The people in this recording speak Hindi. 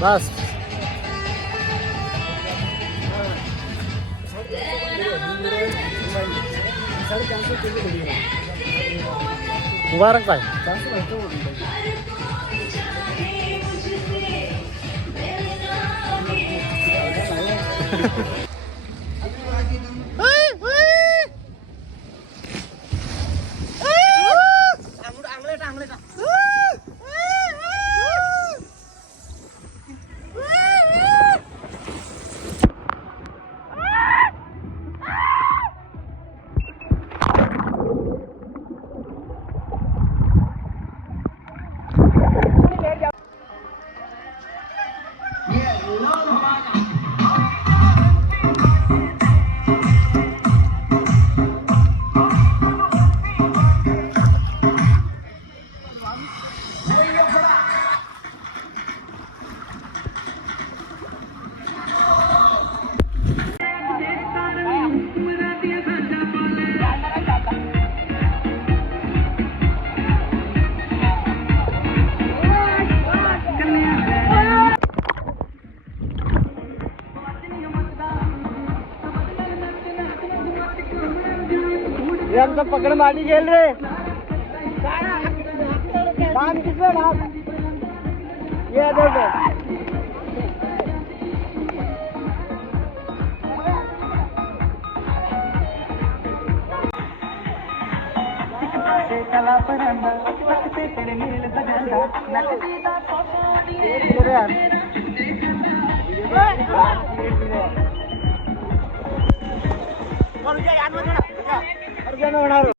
बस मुबारक भाई। ये हम सब पकड़ मारी खेल रहे। डांस किसमें डांस? ये देखो कला परंदा पकते तेरे नील बजंदा नचदीदा फोटो और ये याद मत रखना। और क्या ना बना